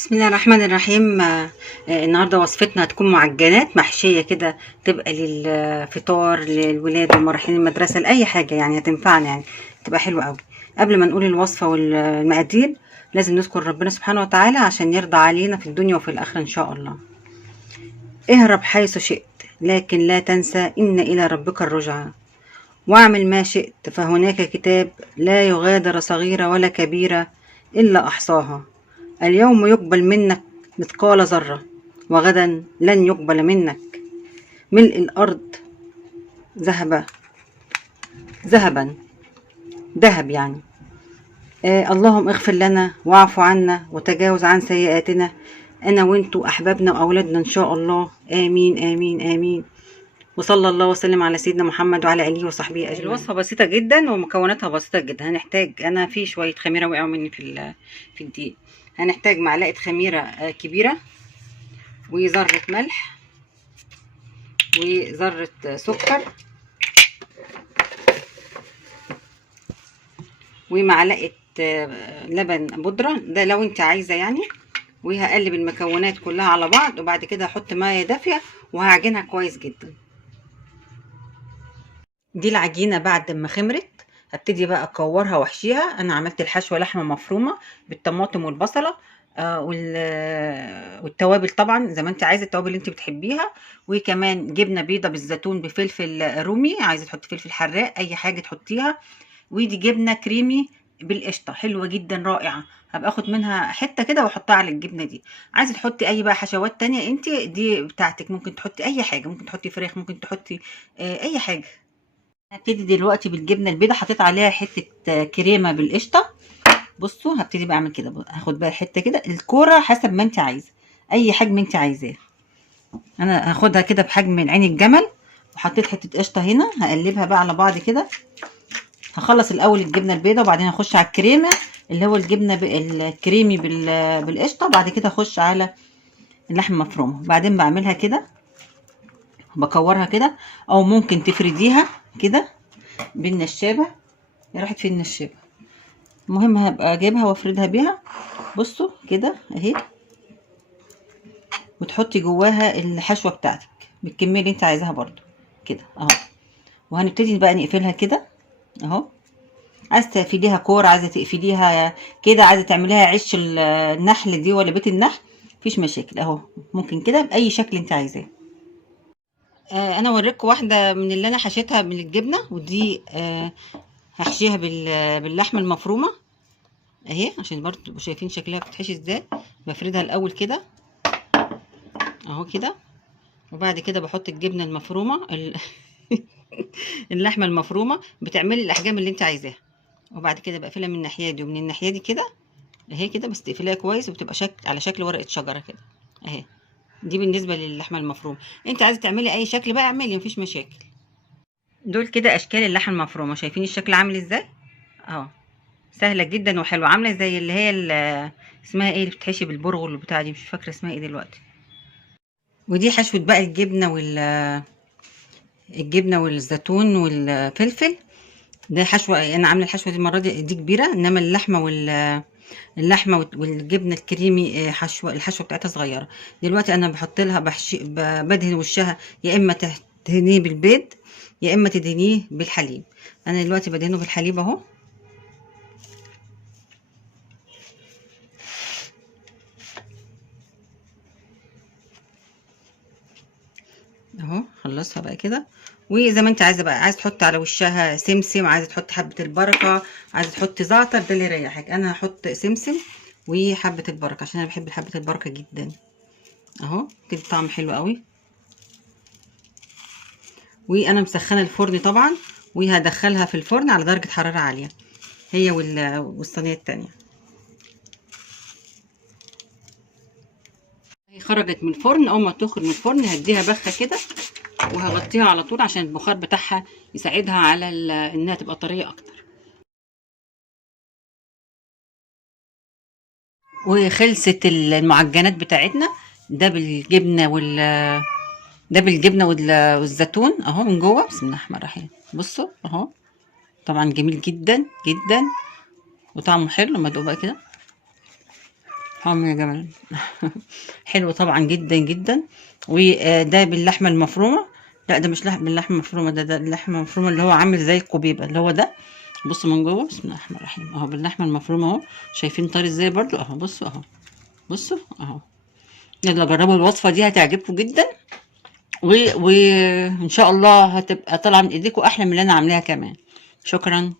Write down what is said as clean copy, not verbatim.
بسم الله الرحمن الرحيم. النهارده وصفتنا هتكون معجنات محشيه كده، تبقى للفطار للولاد وهم رايحين المدرسه لاي حاجه، يعني هتنفعنا، يعني تبقى حلوه قوي. قبل ما نقول الوصفه والمقادير لازم نذكر ربنا سبحانه وتعالى عشان يرضى علينا في الدنيا وفي الاخره ان شاء الله. اهرب حيث شئت لكن لا تنسى ان الى ربك الرجعى، واعمل ما شئت فهناك كتاب لا يغادر صغيرة ولا كبيرة إلا أحصاها. اليوم يقبل منك مثقال ذرة، وغدا لن يقبل منك ملء الأرض ذهبا ذهبا ذهب يعني. اللهم اغفر لنا واعف عنا وتجاوز عن سيئاتنا، أنا وانتو أحبابنا وأولادنا إن شاء الله. آمين آمين آمين. وصلى الله وسلم على سيدنا محمد وعلى اله وصحبه اجمعين. الوصفه بسيطه جدا ومكوناتها بسيطه جدا. هنحتاج، انا في شويه خميره وقعوا مني في الدقيق. هنحتاج معلقه خميره كبيره، وذره ملح، وذره سكر، ومعلقه لبن بودره، ده لو انت عايزه يعني. وهقلب المكونات كلها على بعض، وبعد كده هحط ميه دافيه وهعجنها كويس جدا. دي العجينة بعد ما خمرت، هبتدي بقى اكورها واحشيها. انا عملت الحشوة لحمة مفرومة بالطماطم والبصلة والتوابل طبعا زي ما انت عايزة، التوابل اللي انت بتحبيها. وكمان جبنة بيضة بالزيتون بفلفل رومي، عايزة تحطي فلفل حراق اي حاجة تحطيها. ودي جبنة كريمي بالقشطة حلوة جدا رائعة، هبقى اخد منها حتة كده واحطها على الجبنة دي. عايزة تحطي اي بقى حشوات تانية انت دي بتاعتك، ممكن تحطي اي حاجة، ممكن تحطي فراخ، ممكن تحطي اي حاجة. هبتدي دلوقتي بالجبنه البيضاء، حطيت عليها حته كريمه بالقشطه. بصوا هبتدي بعمل كده، هاخد بقى حته كده الكوره حسب ما انت عايزه، اي حجم انت عايزاه. انا هاخدها كده بحجم العين الجمل، وحطيت حته قشطه هنا. هقلبها بقى على بعض كده. هخلص الاول الجبنه البيضاء وبعدين اخش على الكريمه اللي هو الجبنه الكريمي بالقشطه، بعد كده اخش على اللحمه المفرومه. بعدين بعملها كده، بكورها كده، او ممكن تفرديها كده بالنشابه. يا راحت فين النشابه؟ المهم هبقى اجيبها وافردها بيها. بصوا كده اهي، وتحطي جواها الحشوه بتاعتك بالكميه اللي انت عايزاها برضو كده اهو. وهنبتدي بقى نقفلها كده اهو. عايزه تقفليها كور، عايزه تقفليها كده، عايزه تعمليها عش النحل دي ولا بيت النحل، مفيش مشاكل اهو. ممكن كده باي شكل انت عايزاه. انا اوريكم واحده من اللي انا حشيتها من الجبنه، ودي هحشيها باللحمه المفرومه اهي، عشان برضو تبقوا شايفين شكلها بتتحشي ازاي. بفردها الاول كده اهو كده، وبعد كده بحط الجبنه المفرومه اللحمه المفرومه. بتعملي الاحجام اللي انت عايزاها، وبعد كده بقفلها من الناحيه دي ومن الناحيه دي كده اهي كده، بس تقفليها كويس وبتبقى على شكل ورقه شجره كده اهي. دي بالنسبه للحمه المفرومه. انت عايزه تعملي اي شكل بقى اعملي، مفيش مشاكل. دول كده اشكال اللحمه المفرومه، شايفين الشكل عامل ازاي اهو. سهله جدا وحلوه، عامله زي اللي هي اسمها ايه اللي بتحشي بالبرغل والبتاع دي، مش فاكره اسمها ايه دلوقتي. ودي حشوه بقى الجبنه والزيتون والفلفل. ده حشوه، انا عامله الحشوه دي المره دي كبيره، انما اللحمه والجبنه الكريمي الحشوه بتاعتها صغيره. دلوقتي انا بحط لها بدهن وشها، يا اما تدهنيه بالبيض يا اما تدهنيه بالحليب. انا دلوقتي بدهنه بالحليب اهو. اهو خلصها بقى كده. وزي ما انت عايزه بقى، عايزه تحطي على وشها سمسم، عايزه تحطي حبه البركه، عايزه تحطي زعتر، ده اللي يريحك. انا هحط سمسم وحبه البركه عشان انا بحب حبه البركه جدا اهو كده، طعم حلو قوي. وانا مسخنه الفرن طبعا، وهدخلها في الفرن على درجه حراره عاليه، هي والصينيه التانية. هي خرجت من الفرن، اول ما تخرج من الفرن هديها بخه كده، وهغطيها على طول عشان البخار بتاعها يساعدها على انها تبقى طريه اكتر. وخلصت المعجنات بتاعتنا. ده بالجبنه والزيتون اهو من جوه. بسم الله الرحمن الرحيم. بصوا اهو، طبعا جميل جدا جدا وطعمه حلو لما تدوق بقى كده. حرام يا جمال. حلو طبعا جدا جدا. وده باللحمه المفرومه. لا ده مش باللحمه المفرومه، ده اللحمه المفرومه اللي هو عامل زي الكوبيبه اللي هو ده. بصوا من جوه، بسم الله الرحمن الرحيم، اهو باللحمه المفرومه اهو. شايفين طري ازاي برضو اهو، بصوا اهو، بصوا اهو. يلا جربوا الوصفه دي هتعجبكم جدا، وان شاء الله هتبقى طالعه من ايديكم احلى من اللي انا عاملاها كمان. شكرا.